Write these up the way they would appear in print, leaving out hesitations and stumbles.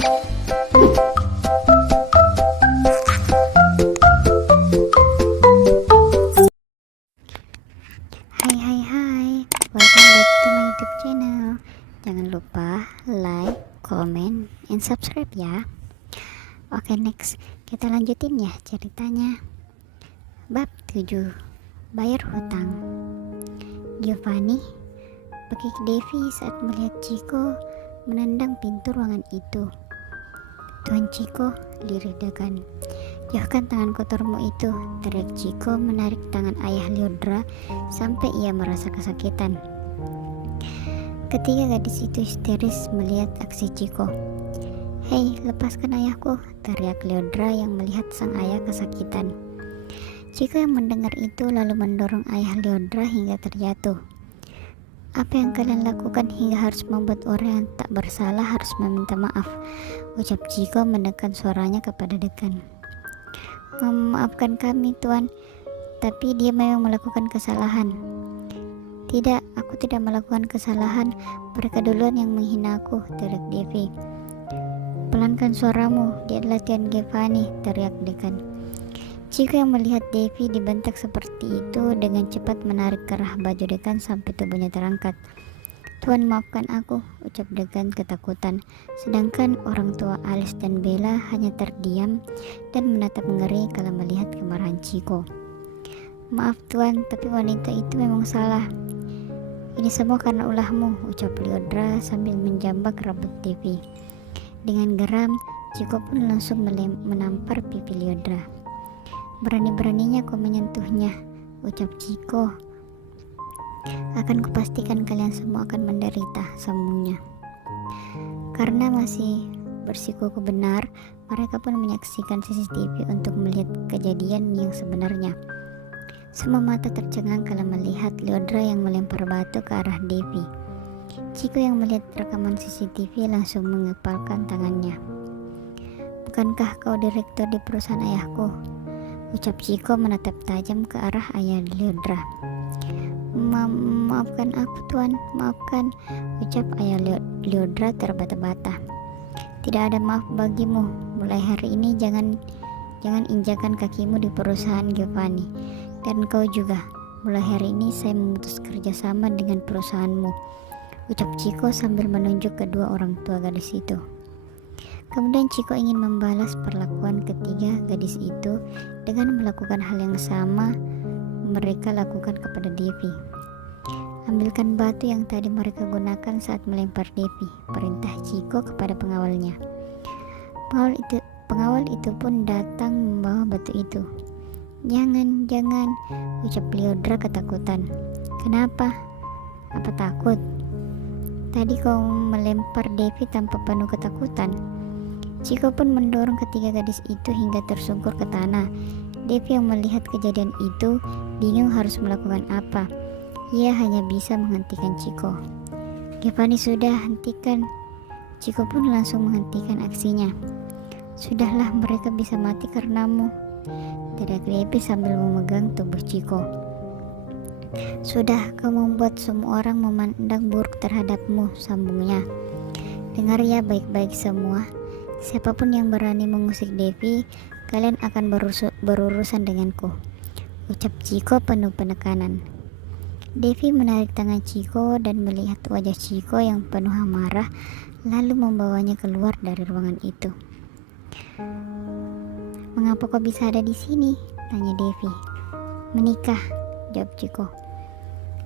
Hai, welcome back to my YouTube channel. Jangan lupa like, comment, and subscribe ya. Oke, next kita lanjutin ya ceritanya. Bab 7, bayar hutang. Giovanni bekik Devi saat melihat Chico menendang pintu ruangan itu. Tuan Chico, lirih Dagan. Jauhkan tangan kotormu itu, teriak Chico menarik tangan ayah Lyodra sampai ia merasa kesakitan. Ketiga gadis itu histeris melihat aksi Chico. Hei, lepaskan ayahku, teriak Lyodra yang melihat sang ayah kesakitan. Chico yang mendengar itu lalu mendorong ayah Lyodra hingga terjatuh. Apa yang kalian lakukan hingga harus membuat orang yang tak bersalah harus meminta maaf, ucap Chico menekan suaranya kepada Dekan. Memaafkan kami tuan, tapi dia memang melakukan kesalahan. Tidak, aku tidak melakukan kesalahan, mereka duluan yang menghina aku, teriak Devi. Pelankan suaramu, dia adalah Tuan Giovanni, teriak Dekan. Chico yang melihat Devi dibentak seperti itu dengan cepat menarik kerah baju Dekan sampai tubuhnya terangkat. Tuan, maafkan aku, ucap Dekan ketakutan, sedangkan orang tua Alice dan Bella hanya terdiam dan menatap ngeri kala melihat kemarahan Chico. Maaf tuan, tapi wanita itu memang salah. Ini semua karena ulahmu, ucap Lyodra sambil menjambak rambut Devi. Dengan geram, Chico pun langsung menampar pipi Lyodra. Berani-beraninya kau menyentuhnya, ucap Chico. Akan kupastikan kalian semua akan menderita, sambungnya. Karena masih bersikukuh benar, mereka pun menyaksikan CCTV untuk melihat kejadian yang sebenarnya. Semua mata tercengang kala melihat Lyodra yang melempar batu ke arah Devi. Chico yang melihat rekaman CCTV langsung mengepalkan tangannya. Bukankah kau direktur di perusahaan ayahku? Ucap Chico menatap tajam ke arah ayah Lyodra. Maafkan aku tuan, maafkan, ucap ayah Lyodra terbata-bata. Tidak ada maaf bagimu, mulai hari ini jangan injakan kakimu di perusahaan Giovanni. Dan kau juga, mulai hari ini saya memutus kerjasama dengan perusahaanmu, ucap Chico sambil menunjuk kedua orang tua gadis itu. Kemudian Chico ingin membalas perlakuan ketiga gadis itu dengan melakukan hal yang sama mereka lakukan kepada Devi. Ambilkan batu yang tadi mereka gunakan saat melempar Devi, perintah Chico kepada pengawalnya. Pengawal itu pun datang membawa batu itu. Jangan, ucap Lyodra ketakutan. Kenapa? Apa takut? Tadi kau melempar Devi tanpa penuh ketakutan. Chico pun mendorong ketiga gadis itu hingga tersungkur ke tanah. Devi yang melihat kejadian itu bingung harus melakukan apa. Ia hanya bisa menghentikan Chico. Giovanni, sudah, hentikan. Chico pun langsung menghentikan aksinya. Sudahlah, mereka bisa mati karenamu, teriak Devi sambil memegang tubuh Chico. Sudah, kau membuat semua orang memandang buruk terhadapmu, sambungnya. Dengar ya baik-baik semua. Siapapun yang berani mengusik Devi, kalian akan berurusan denganku, ucap Chico penuh penekanan. Devi menarik tangan Chico dan melihat wajah Chico yang penuh amarah, lalu membawanya keluar dari ruangan itu. Mengapa kau bisa ada di sini? Tanya Devi. Menikah, jawab Chico.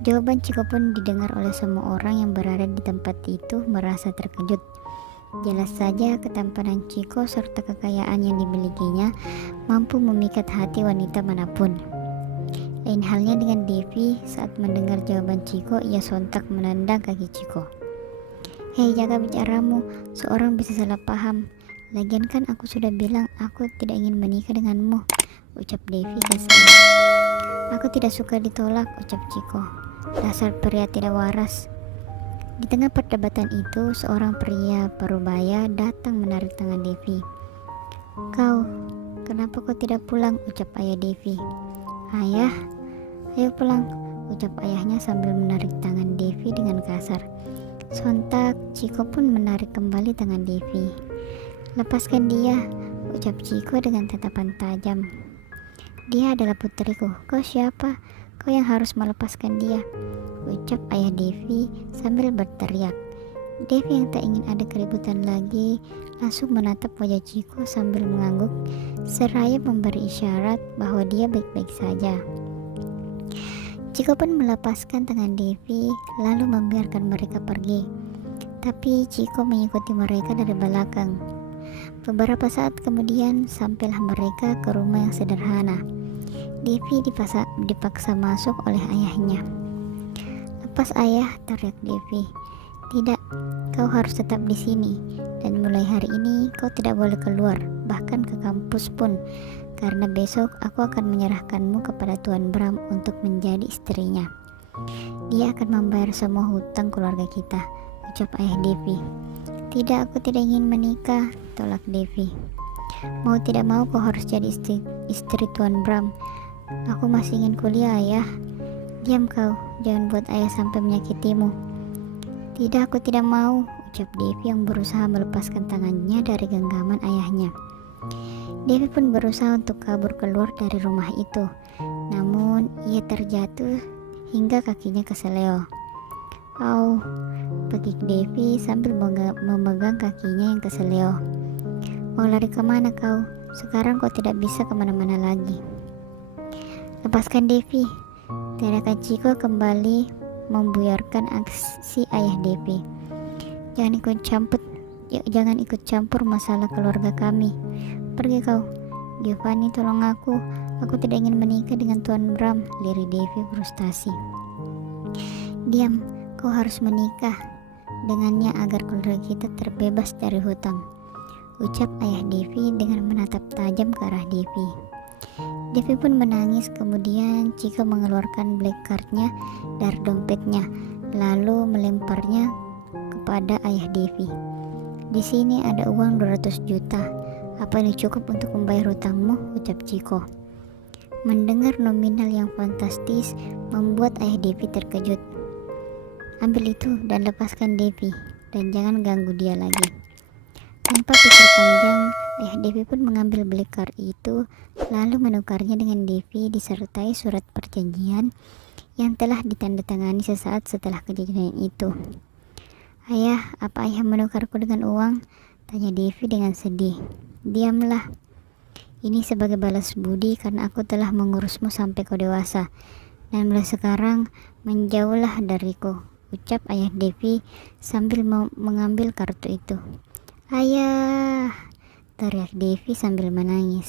Jawaban Chico pun didengar oleh semua orang yang berada di tempat itu merasa terkejut. Jelas saja ketampanan Chico serta kekayaan yang dimilikinya mampu memikat hati wanita manapun. Lain halnya dengan Devi, saat mendengar jawaban Chico, ia sontak menendang kaki Chico. Hei, jaga bicaramu, seorang bisa salah paham. Lagian kan aku sudah bilang aku tidak ingin menikah denganmu, ucap Devi kasar. Aku tidak suka ditolak, ucap Chico. Dasar pria tidak waras. Di tengah perdebatan itu, seorang pria parubaya datang menarik tangan Devi. Kau, kenapa kau tidak pulang? Ucap ayah Devi. Ayah, ayo pulang, ucap ayahnya sambil menarik tangan Devi dengan kasar. Sontak, Chico pun menarik kembali tangan Devi. Lepaskan dia, ucap Chiko dengan tatapan tajam. Dia adalah putriku, kau siapa? Kau yang harus melepaskan dia, ucap ayah Devi sambil berteriak. Devi yang tak ingin ada keributan lagi langsung menatap wajah Chiko sambil mengangguk seraya memberi isyarat bahwa dia baik-baik saja. Chiko pun melepaskan tangan Devi lalu membiarkan mereka pergi. Tapi Chiko mengikuti mereka dari belakang. Beberapa saat kemudian sampailah mereka ke rumah yang sederhana. Devi dipaksa masuk oleh ayahnya. Lepas ayah, teriak Devi. Tidak, kau harus tetap di sini. Dan mulai hari ini kau tidak boleh keluar, bahkan ke kampus pun. Karena besok aku akan menyerahkanmu kepada Tuan Bram untuk menjadi istrinya. Dia akan membayar semua hutang keluarga kita, ucap ayah Devi. Tidak, aku tidak ingin menikah, tolak Devi. Mau tidak mau kau harus jadi istri Tuan Bram. Aku masih ingin kuliah, ayah. Diam kau, jangan buat ayah sampai menyakitimu. Tidak, aku tidak mau, ucap Devi yang berusaha melepaskan tangannya dari genggaman ayahnya. Devi pun berusaha untuk kabur keluar dari rumah itu. Namun ia terjatuh hingga kakinya keseleo. Au, pekik Devi sambil memegang kakinya yang keseleo. Mau lari kemana kau? Sekarang kau tidak bisa kemana-mana lagi. Lepaskan Devi, teriakan Chiko kembali membuyarkan aksi ayah Devi. Jangan ikut campur masalah keluarga kami. Pergi kau. Giovanni, tolong aku tidak ingin menikah dengan Tuan Bram, lirik Devi frustasi. Diam, kau harus menikah dengannya agar keluarga kita terbebas dari hutang, ucap ayah Devi dengan menatap tajam ke arah Devi. Devi pun menangis. Kemudian Chiko mengeluarkan black cardnya dari dompetnya lalu melemparnya kepada ayah Devi. Di sini ada uang 200 juta. Apa ini cukup untuk membayar hutangmu? Ucap Chiko. Mendengar nominal yang fantastis membuat ayah Devi terkejut. Ambil itu dan lepaskan Devi, dan jangan ganggu dia lagi. Tanpa pikir panjang, ayah Devi pun mengambil black card itu lalu menukarnya dengan Devi disertai surat perjanjian yang telah ditandatangani sesaat setelah kejadian itu. Ayah, apa ayah menukarku dengan uang? Tanya Devi dengan sedih. Diamlah. Ini sebagai balas budi karena aku telah mengurusmu sampai kau dewasa. Dan mulai sekarang menjauhlah dariku, ucap ayah Devi sambil mengambil kartu itu. Ayah, teriak Devi sambil menangis.